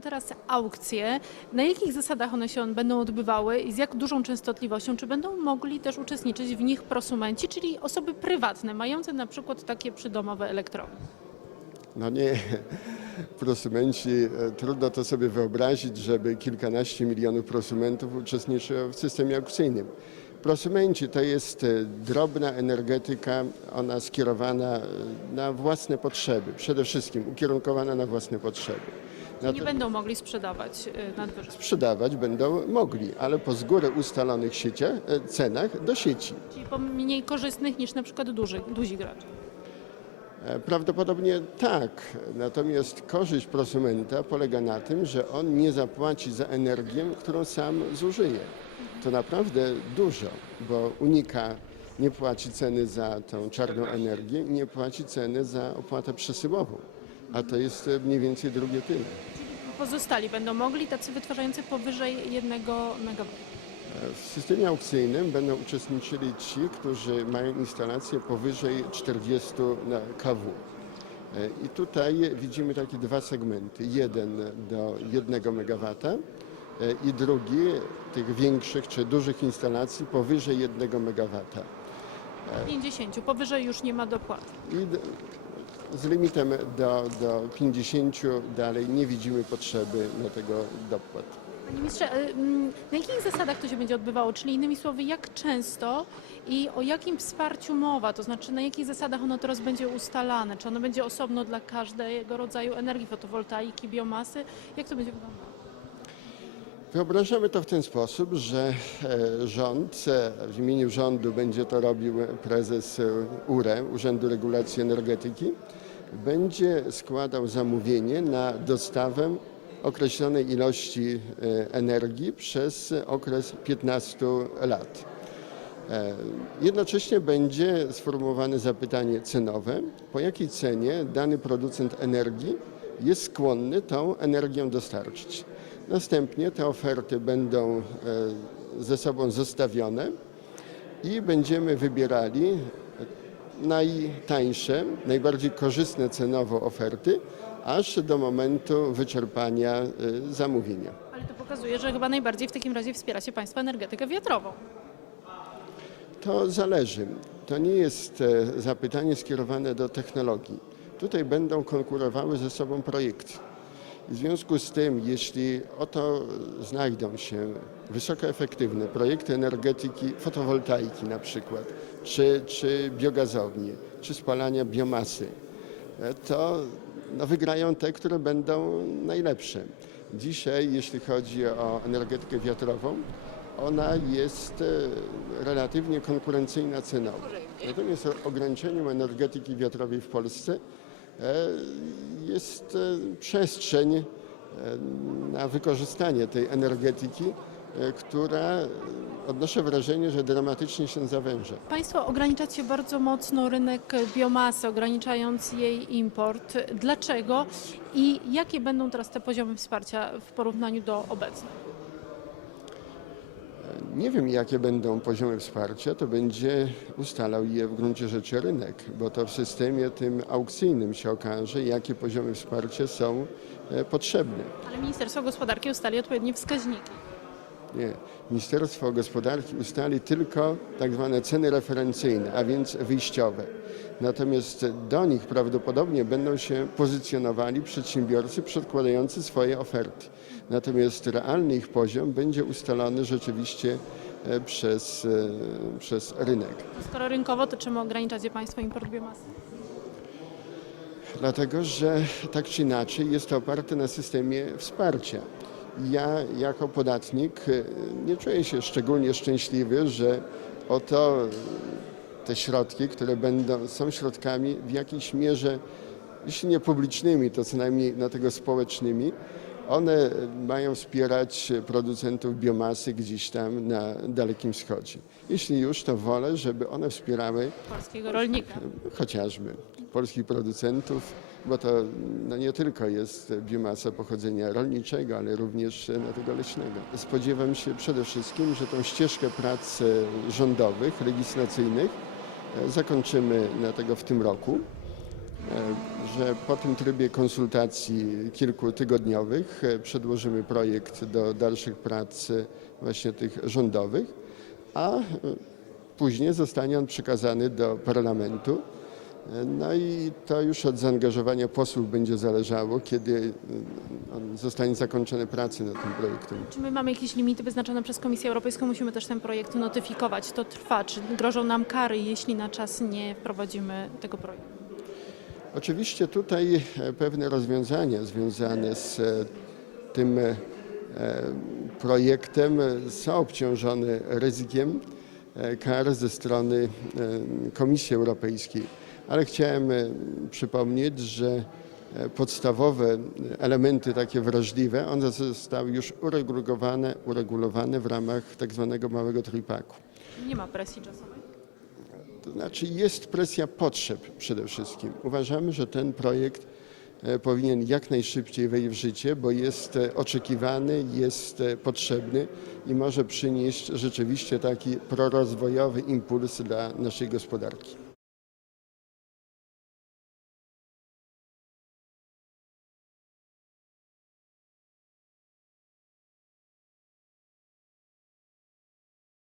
teraz aukcje. Na jakich zasadach one się będą odbywały i z jak dużą częstotliwością? Czy będą mogli też uczestniczyć w nich prosumenci, czyli osoby prywatne, mające na przykład takie przydomowe elektrownie? No nie, prosumenci, e, trudno to sobie wyobrazić, żeby kilkanaście milionów prosumentów uczestniczyło w systemie aukcyjnym. Prosumenci to jest e, drobna energetyka, ona skierowana e, na własne potrzeby, przede wszystkim ukierunkowana na własne potrzeby. Nie będą mogli sprzedawać y, nadwyżek. Sprzedawać będą mogli, ale po z góry ustalonych sieciach, e, cenach do sieci. Czyli po mniej korzystnych niż na przykład duży, duzi gracze. E, Prawdopodobnie tak, natomiast korzyść prosumenta polega na tym, że on nie zapłaci za energię, którą sam zużyje. To naprawdę dużo, bo unika, nie płaci ceny za tą czarną energię i nie płaci ceny za opłatę przesyłową, a to jest e, mniej więcej drugie tyle. Pozostali będą mogli, tacy wytwarzający powyżej 1 MW. W systemie aukcyjnym będą uczestniczyli ci, którzy mają instalację powyżej 40 na kW. E, I tutaj widzimy takie dwa segmenty. Jeden do 1 MW e, i drugi tych większych czy dużych instalacji powyżej 1 MW. 50, powyżej już nie ma dopłat. I z limitem do, do 50 dalej nie widzimy potrzeby na tego dopłat. Panie ministrze, y, mm, na jakich zasadach to się będzie odbywało? Czyli innymi słowy, jak często i o jakim wsparciu mowa? To znaczy, na jakich zasadach ono teraz będzie ustalane? Czy ono będzie osobno dla każdego rodzaju energii, fotowoltaiki, biomasy? Jak to będzie wyglądało? Wyobrażamy to w ten sposób, że e, rząd, e, w imieniu rządu będzie to robił prezes e, URE, Urzędu Regulacji Energetyki, będzie składał zamówienie na dostawę określonej ilości energii przez okres 15 lat. Jednocześnie będzie sformułowane zapytanie cenowe, po jakiej cenie dany producent energii jest skłonny tą energię dostarczyć. Następnie te oferty będą e, ze sobą zestawione i będziemy wybierali najtańsze, najbardziej korzystne cenowo oferty, aż do momentu wyczerpania e, zamówienia. Ale to pokazuje, że chyba najbardziej w takim razie wspieracie Państwo energetykę wiatrową. To zależy. To nie jest e, zapytanie skierowane do technologii. Tutaj będą konkurowały ze sobą projekty. W związku z tym, jeśli oto znajdą się wysoko efektywne projekty energetyki, fotowoltaiki na przykład, czy, czy biogazownie, czy spalania biomasy, to no, wygrają te, które będą najlepsze. Dzisiaj, jeśli chodzi o energetykę wiatrową, ona jest e, relatywnie konkurencyjna cenowo. Natomiast ograniczeniem energetyki wiatrowej w Polsce jest e, przestrzeń e, na wykorzystanie tej energetyki, e, która e, odnoszę wrażenie, że dramatycznie się zawęża. Państwo ograniczacie bardzo mocno rynek biomasy, ograniczając jej import. Dlaczego i jakie będą teraz te poziomy wsparcia w porównaniu do obecnych? Nie wiem, jakie będą poziomy wsparcia, to będzie ustalał je w gruncie rzeczy rynek, bo to w systemie tym aukcyjnym się okaże, jakie poziomy wsparcia są e, potrzebne. Ale Ministerstwo Gospodarki ustali odpowiednie wskaźniki. Nie. Ministerstwo Gospodarki ustali tylko tak zwane ceny referencyjne, a więc wyjściowe. Natomiast do nich prawdopodobnie będą się pozycjonowali przedsiębiorcy przedkładający swoje oferty. Natomiast realny ich poziom będzie ustalony rzeczywiście e, przez, e, przez rynek. Skoro rynkowo, to czemu ograniczacie Państwo import biomasy? Dlatego, że tak czy inaczej jest to oparte na systemie wsparcia. Ja jako podatnik e, nie czuję się szczególnie szczęśliwy, że oto te środki, które będą, są środkami w jakiejś mierze, jeśli nie publicznymi, to co najmniej na tego społecznymi, one mają wspierać producentów biomasy gdzieś tam na Dalekim Wschodzie. Jeśli już, to wolę, żeby one wspierały Polskiego rolnika. chociażby polskich producentów, bo to no nie tylko jest biomasa pochodzenia rolniczego, ale również na tego leśnego. Spodziewam się przede wszystkim, że tą ścieżkę prac rządowych, legislacyjnych e, zakończymy na tego w tym roku. Że po tym trybie konsultacji kilkutygodniowych e, przedłożymy projekt do dalszych prac e, właśnie tych rządowych, a e, później zostanie on przekazany do parlamentu. E, No i to już od zaangażowania posłów będzie zależało, kiedy e, zostanie zakończone prace nad tym projektem. Czy my mamy jakieś limity wyznaczone przez Komisję Europejską? Musimy też ten projekt notyfikować. To trwa. Czy grożą nam kary, jeśli na czas nie wprowadzimy tego projektu? Oczywiście tutaj e, pewne rozwiązania związane z e, tym e, projektem są obciążone ryzykiem kar ze strony Komisji Europejskiej, ale chciałem przypomnieć, że podstawowe elementy takie wrażliwe, one zostały już uregulowane, uregulowane w ramach tak zwanego małego tripaku. Nie ma presji czasowej. To znaczy jest presja potrzeb przede wszystkim. Uważamy, że ten projekt e, powinien jak najszybciej wejść w życie, bo jest e, oczekiwany, jest e, potrzebny i może przynieść rzeczywiście taki prorozwojowy impuls dla naszej gospodarki.